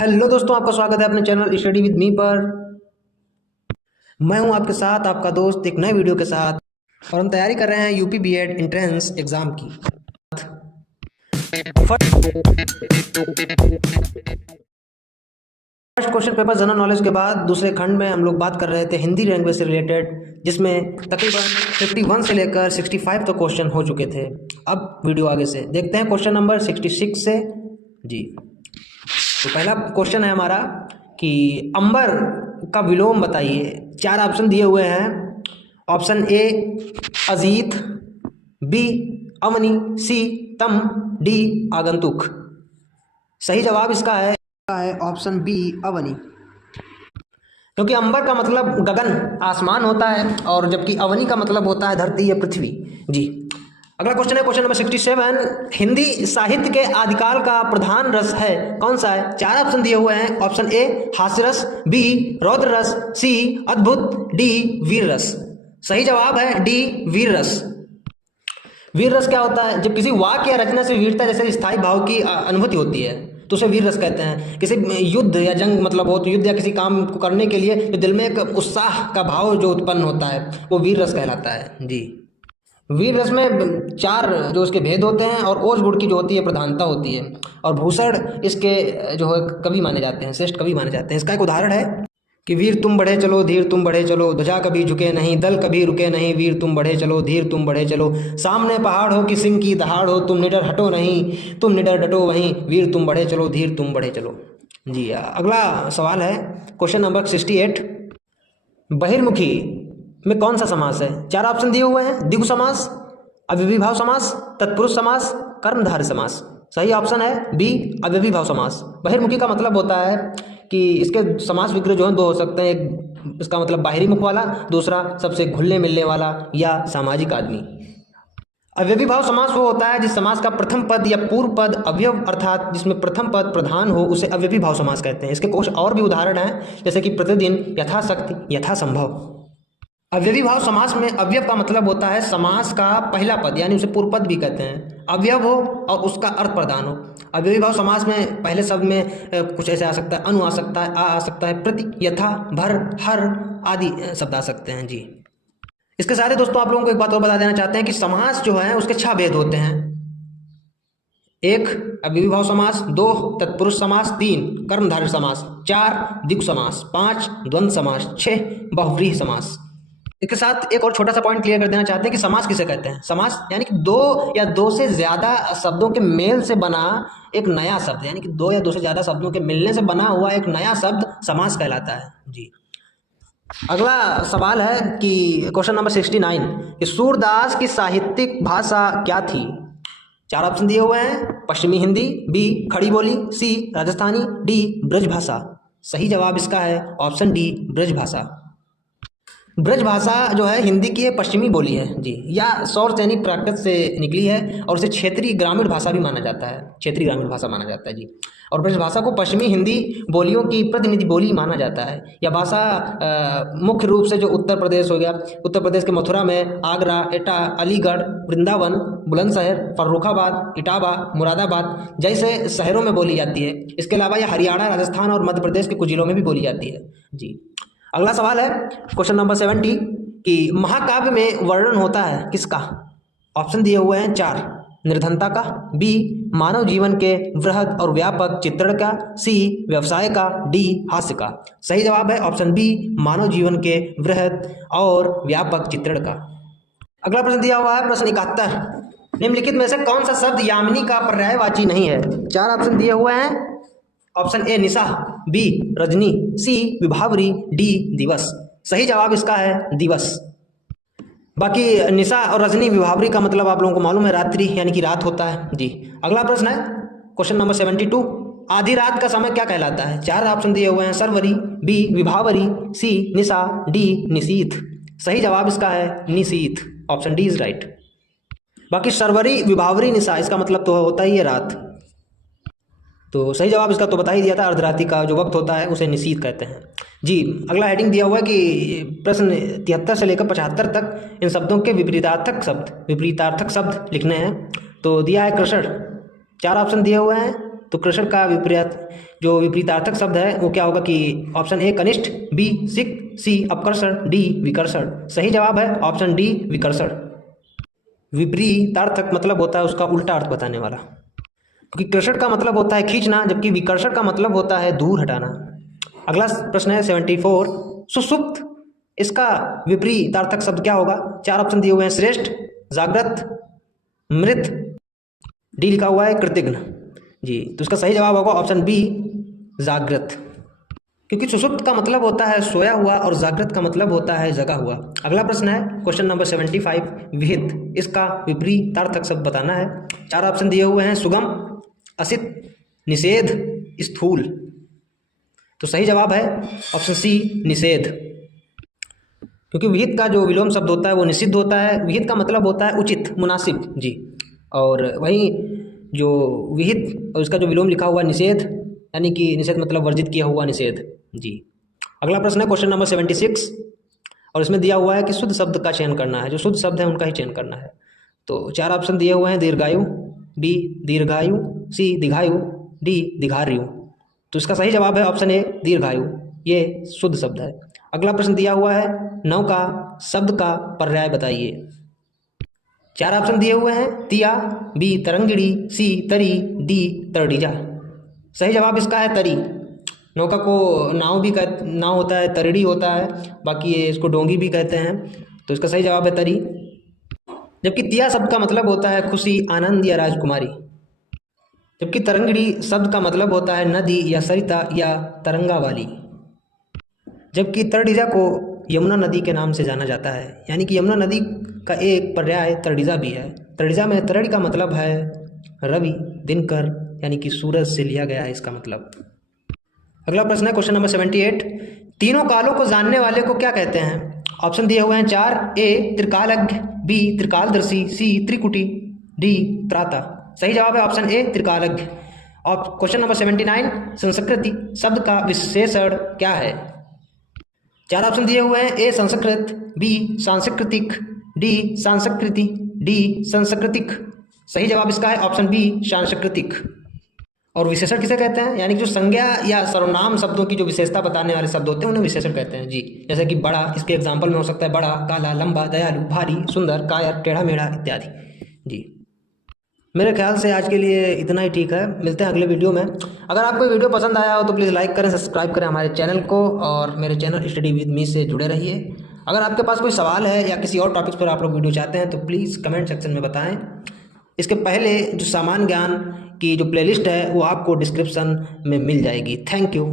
Hello दोस्तों, आपका स्वागत है अपने चैनल स्टडी विद मी पर। मैं हूं आपके साथ आपका दोस्त एक नए वीडियो के साथ, और हम तैयारी कर रहे हैं यूपी बीएड एंट्रेंस एग्ज़ाम की। First question paper general knowledge के बाद दूसरे खंड में हम लोग बात कर रहे थे हिंदी लैंग्वेज से रिलेटेड, जिसमें तकरीबन 51 से लेकर 65 तक क्वेश्चन हो चुके थे। अब वीडियो आगे से देखते हैं क्वेश्चन नंबर 66 से। जी, तो पहला क्वेश्चन है हमारा कि अंबर का विलोम बताइए। 4 ऑप्शन दिए हुए हैं। Option A Ajit, B Avani, C तम, डी आगंतुक। सही जवाब इसका है ऑप्शन बी अवनी, क्योंकि अंबर का मतलब गगन आसमान होता है, और जबकि अवनी का मतलब होता है धरती या पृथ्वी। जी, अगला क्वेश्चन है क्वेश्चन नंबर 67। हिंदी साहित्य के आदिकाल का प्रधान रस है कौन सा है? 4 ऑप्शन दिए हुए हैं। ऑप्शन ए हास्य रस, बी रौद्र रस, सी अद्भुत, डी वीर रस। सही जवाब है डी वीर रस। वीर रस क्या होता है? जब किसी वाक्य या रचना से वीरता जैसे स्थायी भाव की अनुभूति होती है तो उसे वीर रस कहते हैं। किसी युद्ध या जंग मतलब हो तो युद्ध या किसी काम को करने के लिए जो दिल में एक उत्साह का भाव जो उत्पन्न होता है वो वीर रस कहलाता है। जी, वीर रस में 4 जो उसके भेद होते हैं, और ओज गुण की जो होती है प्रधानता होती है, और भूषण इसके जो है कवि माने जाते हैं, श्रेष्ठ कवि माने जाते हैं। इसका एक उदाहरण है कि वीर तुम बढ़े चलो, धीर तुम बढ़े चलो, ध्वजा कभी झुके नहीं, दल कभी रुके नहीं, वीर तुम बढ़े चलो, धीर तुम बढ़े चलो, सामने पहाड़ हो कि सिंह की दहाड़ हो, तुम निडर हटो नहीं, तुम निडर डटो वहीं, वीर तुम बढ़े चलो, धीर तुम बढ़े चलो। जी, अगला सवाल है क्वेश्चन नंबर 68। बहिर्मुखी में कौन सा समास है? 4 ऑप्शन दिए हुए हैं। द्विगु समास, अव्ययीभाव समास, तत्पुरुष समास, कर्मधारय समास। सही ऑप्शन है बी अव्ययीभाव समास। बहिर्मुखी का मतलब होता है कि इसके समास विग्रह जो है 2 हो सकते हैं। एक इसका मतलब बाहरी मुख वाला, दूसरा सबसे घुलने मिलने वाला या सामाजिक आदमी। अव्ययीभाव समास वो होता है जिस समास का प्रथम पद या पूर्व पद अवयव अर्थात जिसमें प्रथम पद प्रधान हो उसे अव्ययीभाव समास कहते हैं। इसके कुछ और भी उदाहरण हैं, जैसे कि प्रतिदिन, यथाशक्ति, यथासंभव। अव्ययीभाव समास में अवयव का मतलब होता है समास का पहला पद, यानी उसे पूर्व पद भी कहते हैं, अवयव हो और उसका अर्थ प्रदान हो। अव्ययीभाव समास में पहले शब्द में कुछ ऐसे आ सकता है, अनु आ सकता है, आ सकता है, प्रति, यथा, भर, हर आदि शब्द आ सकते हैं। जी, इसके साथ ही दोस्तों आप लोगों को एक बात और बता देना चाहते हैं कि समास जो है उसके 6 भेद होते हैं। 1 अव्ययीभाव समास, 2 तत्पुरुष समास, 3 कर्मधारय समास, 4 द्विगु समास, 5 द्वंद्व समास, 6 बहुव्रीहि समास। इसके साथ एक और छोटा सा पॉइंट क्लियर कर देना चाहते हैं कि समास किसे कहते हैं। समास यानी कि 2 या 2 से ज़्यादा शब्दों के मेल से बना एक नया शब्द, यानी कि 2 या 2 से ज़्यादा शब्दों के मिलने से बना हुआ एक नया शब्द समास कहलाता है। जी, अगला सवाल है कि क्वेश्चन नंबर 69 कि सूरदास की साहित्यिक भाषा क्या थी? 4 ऑप्शन दिए हुए हैं। पश्चिमी हिंदी, बी खड़ी बोली, सी राजस्थानी, डी ब्रज भाषा। सही जवाब इसका है ऑप्शन डी ब्रज भाषा। ब्रज भाषा जो है हिंदी की है पश्चिमी बोली है। जी, या सौर यानी प्राकृत से निकली है, और उसे क्षेत्रीय ग्रामीण भाषा भी माना जाता है, क्षेत्रीय ग्रामीण भाषा माना जाता है। जी, और ब्रज भाषा को पश्चिमी हिंदी बोलियों की प्रतिनिधि बोली माना जाता है। यह भाषा मुख्य रूप से जो उत्तर प्रदेश हो गया, उत्तर प्रदेश के मथुरा में, आगरा, एटा, अलीगढ़, वृंदावन, बुलंदशहर, फर्रुखाबाद, इटावा, मुरादाबाद जैसे शहरों में बोली जाती है। इसके अलावा यह हरियाणा, राजस्थान और मध्य प्रदेश के कुछ जिलों में भी बोली जाती है। जी, अगला सवाल है क्वेश्चन नंबर 70 कि महाकाव्य में वर्णन होता है किसका? ऑप्शन दिए हुए हैं 4। निर्धनता का, बी मानव जीवन के वृहद और व्यापक चित्रण का, सी व्यवसाय का, डी हास्य का। सही जवाब है ऑप्शन बी मानव जीवन के वृहद और व्यापक चित्रण का। अगला प्रश्न दिया हुआ है प्रश्न 71। निम्नलिखित में से कौन सा शब्द यामिनी का पर्यायवाची नहीं है? 4 ऑप्शन दिए हुए हैं। ऑप्शन ए निशा, बी रजनी, सी विभावरी, डी दिवस। सही जवाब इसका है दिवस। बाकी निशा और रजनी विभावरी का मतलब आप लोगों को मालूम है, रात्रि यानी कि रात होता है। जी, अगला प्रश्न है क्वेश्चन नंबर 72। आधी रात का समय क्या कहलाता है? 4 ऑप्शन दिए हुए हैं। सर्वरी, बी विभावरी, सी निशा, डी निशीथ। सही जवाब इसका है Nishith, option D is right. बाकी सर्वरी, विभावरी, निशा इसका मतलब तो होता ही है रात, तो सही जवाब इसका तो बता ही दिया था। अर्धरात्रि का जो वक्त होता है उसे निशीथ कहते हैं। जी, अगला हेडिंग दिया हुआ है कि प्रश्न 73 से लेकर 75 तक इन शब्दों के विपरीतार्थक शब्द लिखने हैं। तो दिया है कृषण, 4 ऑप्शन दिए हुए हैं। तो कृषण का विपरीतार्थक शब्द है वो क्या होगा कि ऑप्शन ए कनिष्ठ, बी सिक, सी अपकर्षण, डी विकर्षण। सही जवाब है ऑप्शन डी विकर्षण। विपरीतार्थक मतलब होता है उसका उल्टा अर्थ बताने वाला, क्योंकि कृषण का मतलब होता है खींचना जबकि विकर्षण का मतलब होता है दूर हटाना। अगला प्रश्न है 74, सुषुप्त, इसका विपरीतार्थक शब्द क्या होगा? 4 ऑप्शन दिए हुए हैं, श्रेष्ठ, जागृत, मृत, डी लिखा हुआ है कृतघ्न। जी, तो इसका सही जवाब होगा ऑप्शन बी जागृत, क्योंकि सुषुप्त का मतलब होता है सोया हुआ और जागृत का मतलब होता है जगा हुआ। अगला प्रश्न है क्वेश्चन नंबर 75, विहित, इसका विपरीतार्थक शब्द बताना है। 4 ऑप्शन दिए हुए हैं, सुगम, असित, निषेध, स्थूल। तो सही जवाब है ऑप्शन सी निषेध, क्योंकि विहित का जो विलोम शब्द होता है वो निषिद्ध होता है। विहित का मतलब होता है उचित, मुनासिब। जी, और वहीं जो विहित और उसका जो विलोम लिखा हुआ निषेध, यानी कि निषेध मतलब वर्जित किया हुआ निषेध। जी, अगला प्रश्न है क्वेश्चन नंबर 76, और इसमें दिया हुआ है कि शुद्ध शब्द का चयन करना है, जो शुद्ध शब्द है उनका ही चयन करना है। तो 4 ऑप्शन दिए हुए हैं, दीर्घायु, बी दीर्घायु, सी दीर्घायु, डी दीर्घायु। तो इसका सही जवाब है ऑप्शन ए दीर्घायु, ये शुद्ध शब्द है। अगला प्रश्न दिया हुआ है, नौ का शब्द का पर्याय बताइए। 4 ऑप्शन दिए हुए हैं, तिया, बी तरंगिणी, सी तरी, डी तरडीजा। सही जवाब इसका है तरी। नौका को नाव होता है, तरिड़ी होता है, बाकी ये इसको डोंगी भी कहते हैं। तो इसका सही जवाब है तरी। जबकि तिया शब्द का मतलब होता है खुशी, आनंद या राजकुमारी, जबकि तरंगिणी शब्द का मतलब होता है नदी या सरिता या तरंगा वाली। जबकि तरडीजा को यमुना नदी के नाम से जाना जाता है, यानी कि यमुना नदी का एक पर्याय तरडीजा भी है। तरडीजा में तरड़ी का मतलब है रवि, दिनकर, यानी कि सूरज से लिया गया है इसका मतलब। अगला प्रश्न है क्वेश्चन नंबर 78, तीनों कालों को जानने वाले को क्या कहते हैं? ऑप्शन दिए हुए हैं 4, ए त्रिकालज्ञ, बी त्रिकालदर्शी, सी त्रिकुटी, डी त्राता। सही जवाब है ऑप्शन ए त्रिकालज्ञ। और क्वेश्चन नंबर 79, संस्कृति शब्द का विशेषण क्या है? 4 ऑप्शन दिए हुए हैं, ए संस्कृत, बी सांस्कृतिक, डी सांस्कृति, डी सांस्कृतिक। सही जवाब इसका है ऑप्शन बी सांस्कृतिक। और विशेषण किसे कहते हैं? यानी कि जो संज्ञा या सर्वनाम शब्दों की जो विशेषता बताने वाले शब्द होते हैं उन्हें विशेषण कहते हैं। जी, जैसे कि बड़ा, इसके एग्जाम्पल में हो सकता है बड़ा, काला, लंबा, दयालु, भारी, सुंदर, कायर, टेढ़ा मेढ़ा इत्यादि। जी, मेरे ख्याल से आज के लिए इतना ही ठीक है। मिलते हैं अगले वीडियो में। अगर आपको वीडियो पसंद आया हो तो प्लीज़ लाइक करें, सब्सक्राइब करें हमारे चैनल को, और मेरे चैनल स्टडी विद मी से जुड़े रहिए। अगर आपके पास कोई सवाल है या किसी और टॉपिक्स पर आप लोग वीडियो चाहते हैं तो प्लीज़ कमेंट सेक्शन में बताएं। इसके पहले जो सामान्य ज्ञान की जो प्लेलिस्ट है वो आपको डिस्क्रिप्शन में मिल जाएगी। Thank you.